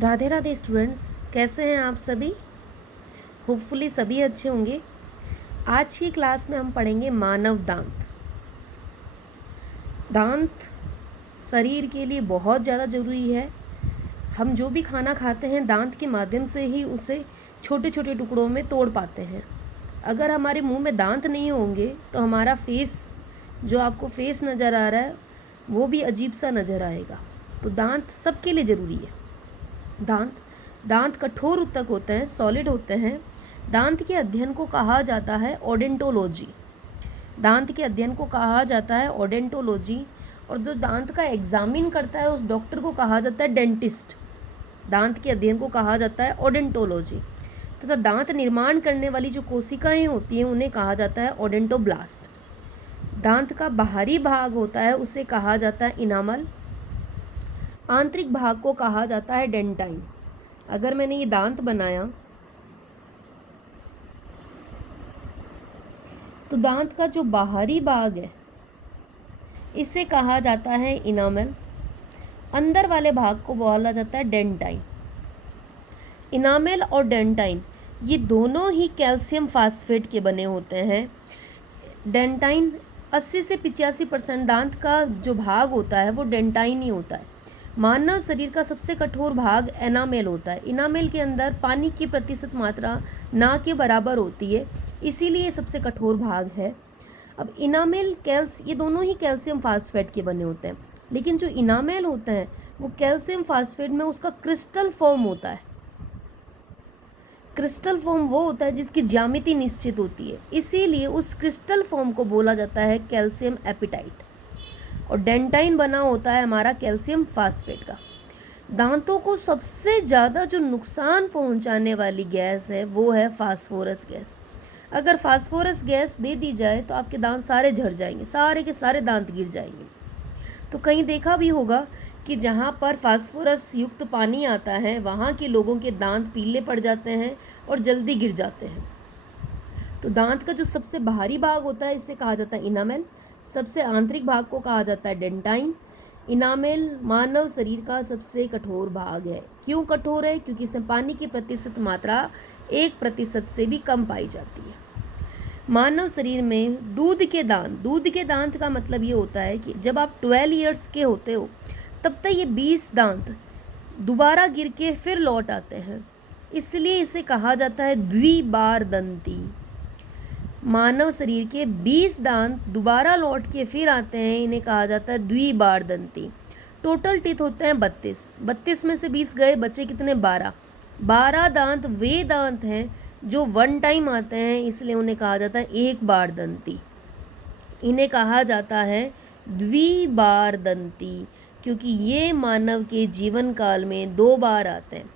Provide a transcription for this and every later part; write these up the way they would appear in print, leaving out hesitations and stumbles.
Radhe Radhe students, कैसे हैं आप सभी। होपफुली सभी अच्छे होंगे। आज की क्लास में हम पढ़ेंगे मानव दांत। दांत शरीर के लिए बहुत ज़्यादा ज़रूरी है। हम जो भी खाना खाते हैं दांत के माध्यम से ही उसे छोटे छोटे टुकड़ों में तोड़ पाते हैं। अगर हमारे मुंह में दांत नहीं होंगे तो हमारा फेस, जो आपको फेस नज़र आ रहा है, वो भी अजीब सा नज़र आएगा। तो दांत सबके लिए ज़रूरी है। दांत कठोर ऊतक होते हैं, सॉलिड होते हैं। दांत के अध्ययन को कहा जाता है ओडेंटोलॉजी। दांत के अध्ययन को कहा जाता है ओडेंटोलॉजी। और जो दांत का एग्जामिन करता है उस डॉक्टर को कहा जाता है डेंटिस्ट। दांत के अध्ययन को कहा जाता है ओडेंटोलॉजी। तथा दांत निर्माण करने वाली जो कोशिकाएं होती हैं उन्हें कहा जाता है ओडेंटोब्लास्ट। दांत का बाहरी भाग होता है उसे कहा जाता है इनामल। आंतरिक भाग को कहा जाता है डेंटाइन। अगर मैंने ये दांत बनाया तो दांत का जो बाहरी भाग है इसे कहा जाता है इनामल। अंदर वाले भाग को बोला जाता है डेंटाइन। इनामल और डेंटाइन ये दोनों ही कैल्शियम फास्फेट के बने होते हैं। डेंटाइन 80 से 85% दांत का जो भाग होता है वो डेंटाइन ही होता है। मानव शरीर का सबसे कठोर भाग एनामेल होता है। इनामेल के अंदर पानी की प्रतिशत मात्रा ना के बराबर होती है, इसीलिए ये सबसे कठोर भाग है। अब इनामेल ये दोनों ही कैल्शियम फास्फेट के बने होते हैं, लेकिन जो इनामेल होता है वो कैल्शियम फास्फेट में उसका क्रिस्टल फॉर्म होता है। क्रिस्टल फॉर्म वो होता है जिसकी ज्यामिति निश्चित होती है, इसीलिए उस क्रिस्टल फॉर्म को बोला जाता है कैल्शियम एपिटाइट। और डेंटाइन बना होता है हमारा कैल्शियम फास्फेट का। दांतों को सबसे ज़्यादा जो नुकसान पहुंचाने वाली गैस है वो है फास्फोरस गैस। अगर फास्फोरस गैस दे दी जाए तो आपके दांत सारे झड़ जाएंगे, सारे के सारे दांत गिर जाएंगे। तो कहीं देखा भी होगा कि जहाँ पर फास्फोरस युक्त पानी आता है वहाँ के लोगों के दांत पीले पड़ जाते हैं और जल्दी गिर जाते हैं। तो दांत का जो सबसे बाहरी भाग होता है इसे कहा जाता है इनामेल। सबसे आंतरिक भाग को कहा जाता है डेंटाइन। इनामेल मानव शरीर का सबसे कठोर भाग है। क्यों कठोर है? क्योंकि इसमें पानी की प्रतिशत मात्रा 1% से भी कम पाई जाती है। मानव शरीर में दूध के दांत का मतलब ये होता है कि जब आप 12 ईयर्स के होते हो तब तक ये 20 दांत दोबारा गिर के फिर लौट आते हैं, इसलिए इसे कहा जाता है द्विबार दंती। मानव शरीर के 20 दांत दोबारा लौट के फिर आते हैं, इन्हें कहा जाता है द्विबार दंती। टोटल टीथ होते हैं 32 में से 20 गए, बचे कितने? 12 दांत वे दांत हैं जो वन टाइम आते हैं, इसलिए उन्हें कहा जाता है एक बार दंती। इन्हें कहा जाता है द्विबार दंती, क्योंकि ये मानव के जीवन काल में 2 बार आते हैं।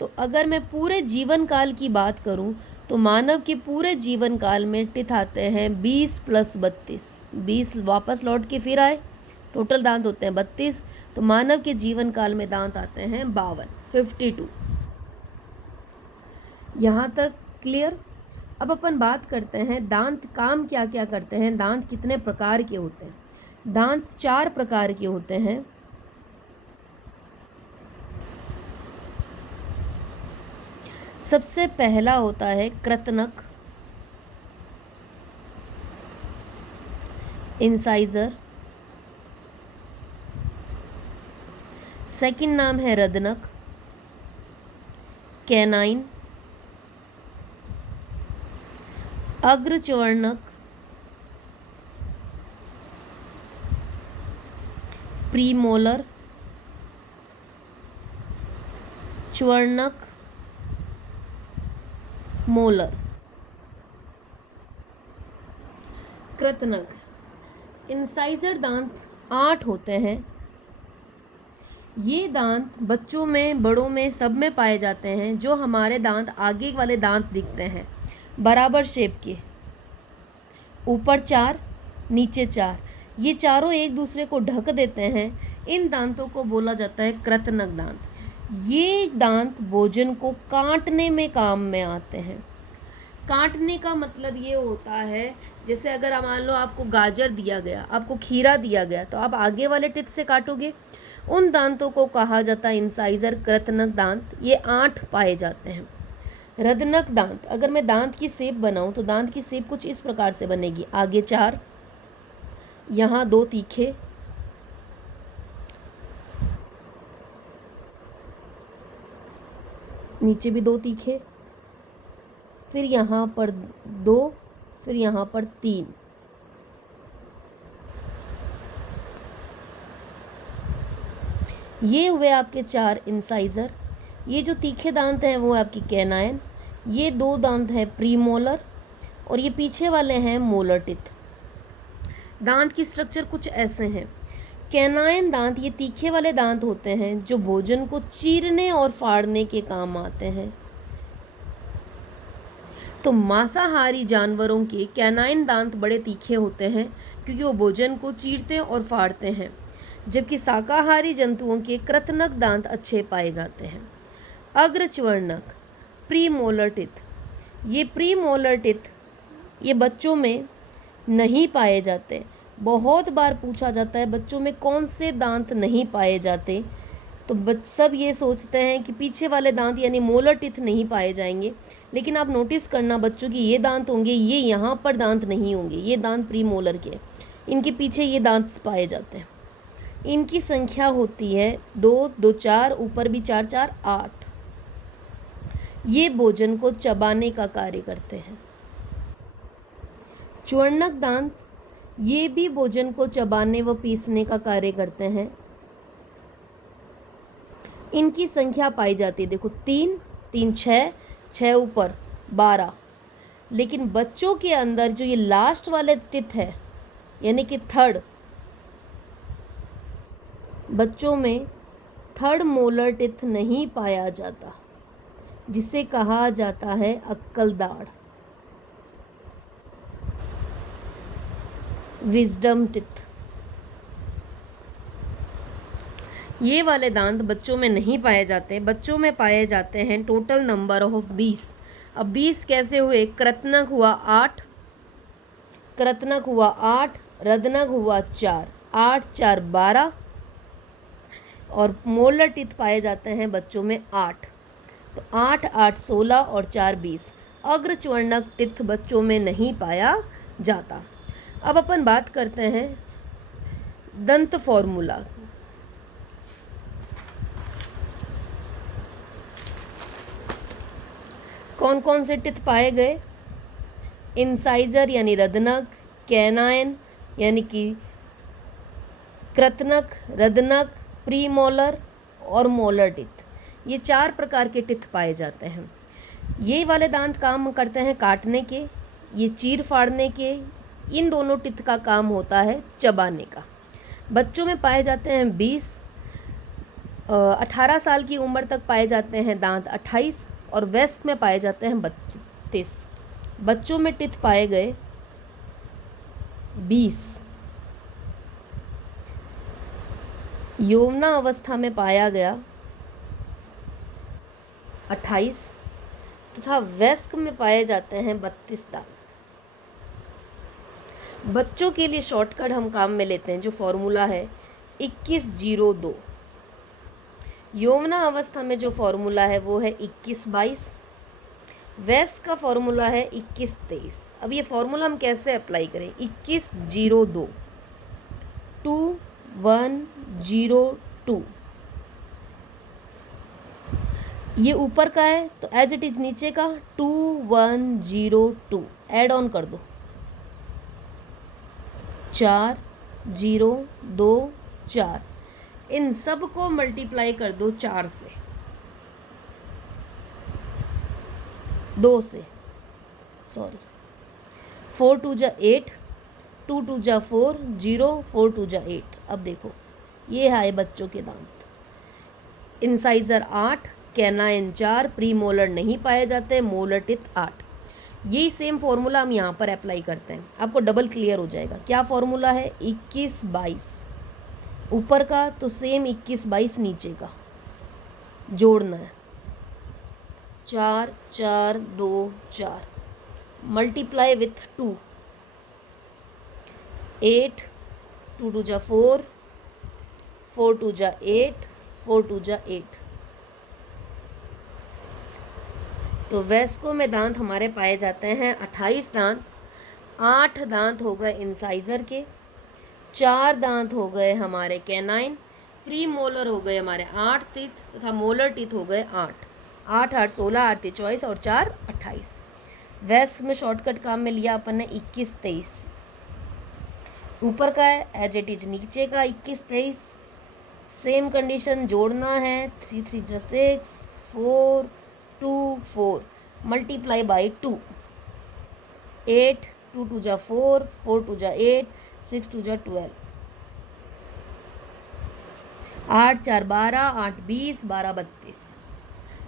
तो अगर मैं पूरे जीवन काल की बात करूं तो मानव के पूरे जीवन काल में टिथ आते हैं 20 + 32। 20 वापस लौट के फिर आए, टोटल दांत होते हैं 32। तो मानव के जीवन काल में दांत आते हैं 52। यहाँ तक क्लियर? अब अपन बात करते हैं दांत काम क्या क्या करते हैं, दांत कितने प्रकार के होते हैं। दांत 4 प्रकार के होते हैं। सबसे पहला होता है कृतनक, इंसाइजर। सेकंड नाम है रदनक, कैनाइन, अग्रच्वर्णक, प्रीमोलर, च्वर्णक, मोलर। कृतनक इंसाइजर दांत 8 होते हैं। ये दांत बच्चों में, बड़ों में, सब में पाए जाते हैं। जो हमारे दांत आगे वाले दांत दिखते हैं बराबर शेप के, ऊपर 4 नीचे 4, ये चारों एक दूसरे को ढक देते हैं। इन दांतों को बोला जाता है कृतनक दांत। ये दांत भोजन को काटने में काम में आते हैं। काटने का मतलब ये होता है, जैसे अगर मान लो आपको गाजर दिया गया, आपको खीरा दिया गया, तो आप आगे वाले टिथ से काटोगे। उन दांतों को कहा जाता है इंसाइजर, कृतनक दांत। ये 8 पाए जाते हैं। रदनक दांत, अगर मैं दांत की शेप बनाऊं तो दांत की शेप कुछ इस प्रकार से बनेगी, आगे 4, यहाँ 2 तीखे, नीचे भी 2 तीखे, फिर यहाँ पर 2, फिर यहाँ पर 3। ये हुए आपके 4 इंसाइजर। ये जो तीखे दांत हैं वो आपकी कैनाइन, ये 2 दांत हैं प्रीमोलर, और ये पीछे वाले हैं मोलर टिथ। दांत की स्ट्रक्चर कुछ ऐसे हैं। कैनाइन दांत ये तीखे वाले दांत होते हैं जो भोजन को चीरने और फाड़ने के काम आते हैं। तो मांसाहारी जानवरों के कैनाइन दांत बड़े तीखे होते हैं क्योंकि वो भोजन को चीरते और फाड़ते हैं, जबकि शाकाहारी जंतुओं के कृतनक दांत अच्छे पाए जाते हैं। अग्रच्वर्णक प्रीमोलर टिथ, ये प्रीमोलर टिथ ये बच्चों में नहीं पाए जाते। बहुत बार पूछा जाता है बच्चों में कौन से दांत नहीं पाए जाते, तो सब ये सोचते हैं कि पीछे वाले दांत यानी मोलर टिथ नहीं पाए जाएंगे, लेकिन आप नोटिस करना बच्चों की ये दांत होंगे, ये यहाँ पर दांत नहीं होंगे, ये दांत प्रीमोलर के, इनके पीछे ये दांत पाए जाते हैं। इनकी संख्या होती है 2, 2, 4, ऊपर भी 4, 4, 8। ये भोजन को चबाने का कार्य करते हैं। च्वर्णक दांत ये भी भोजन को चबाने व पीसने का कार्य करते हैं। इनकी संख्या पाई जाती है, देखो 3, 3, 6, 6 ऊपर 12। लेकिन बच्चों के अंदर जो ये लास्ट वाले टिथ है यानी कि थर्ड, बच्चों में थर्ड मोलर टिथ नहीं पाया जाता, जिसे कहा जाता है अक्कल दाढ़, विजडम टिथ। ये वाले दांत बच्चों में नहीं पाए जाते। बच्चों में पाए जाते हैं टोटल नंबर ऑफ 20। अब 20 कैसे हुए? कृतनक हुआ 8, कृतनक हुआ 8, रदनक हुआ 4, 8, 4, 12, और मोलर टिथ पाए जाते हैं बच्चों में 8। तो 8, 8, 16 और 4, 20। अग्रच्वर्णक टिथ बच्चों में नहीं पाया जाता। अब अपन बात करते हैं दंत फॉर्मूला। कौन कौन से टिथ पाए गए? इंसाइजर यानी रदनक, कैनाइन यानी कि कृतनक, रदनक, प्रीमोलर और मोलर टिथ। ये 4 प्रकार के टिथ पाए जाते हैं। ये वाले दांत काम करते हैं काटने के, ये चीर फाड़ने के। इन दोनों टिथ का काम होता है चबाने का। बच्चों में पाए जाते हैं 20, 18 साल की उम्र तक पाए जाते हैं दांत 28, और वयस्क में पाए जाते हैं 32। बच्चों में टिथ पाए गए 20, यौवना अवस्था में पाया गया 28, तथा वयस्क में पाए जाते हैं 32 दांत। बच्चों के लिए शॉर्टकट हम काम में लेते हैं, जो फॉर्मूला है 2102। यौवना अवस्था में जो फॉर्मूला है वो है 2122। वयस्क का फॉर्मूला है 2123। अब ये फॉर्मूला हम कैसे अप्लाई करें? 2102, 2102, ये ऊपर का है तो एज इट इज नीचे का 2102 ऐड ऑन कर दो, 4, 0, 2, 4। इन सब को मल्टीप्लाई कर दो 4 से, 2 से, सॉरी, 4 2 जा 8, 2 2 जा 4, 0, 4 2 जा 8। अब देखो ये है बच्चों के दांत। इंसाइजर 8, कैनाइन 4, प्रीमोलर नहीं पाए जाते, मोलर टिथ 8। यही सेम फॉर्मूला हम यहाँ पर अप्लाई करते हैं, आपको डबल क्लियर हो जाएगा। क्या फॉर्मूला है? 2122 ऊपर का, तो सेम 2122 नीचे का जोड़ना है, 4, 4, 2, 4। मल्टीप्लाई विथ 2, 8, 2 2 जा 4, 4 2 जा 8, 4 2 जा 8। तो वैस्को में दांत हमारे पाए जाते हैं 28 दांत। 8 दांत हो गए इंसाइजर के, 4 दांत हो गए हमारे कैनाइन, प्री मोलर हो गए हमारे 8 टीथ तथा मोलर टीथ हो गए 8। 8 8 16, 8 24 और 4 28। वेस्ट में शॉर्टकट काम में लिया अपन ने 21 23। ऊपर का है एज इट इज, नीचे का 21 23। सेम कंडीशन जोड़ना है, 3 3 जा 6, 4 2 4, मल्टीप्लाई बाई 2, 8 2 2 जा 4, 4 2 जा 8, 6 2 जा 12, 8 4 12, 8 20, 12 32।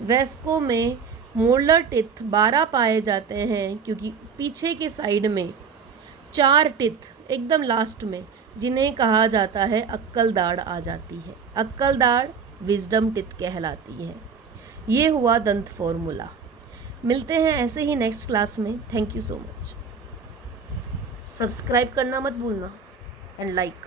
वेस्को में मोलर टिथ 12 पाए जाते हैं क्योंकि पीछे के साइड में 4 टिथ एकदम लास्ट में, जिन्हें कहा जाता है अक्कल दाढ़ आ जाती है। अक्कल दाढ़ विजडम टिथ कहलाती है। ये हुआ दंत फॉर्मूला। मिलते हैं ऐसे ही नेक्स्ट क्लास में। Thank you so much. Subscribe करना मत भूलना एंड लाइक।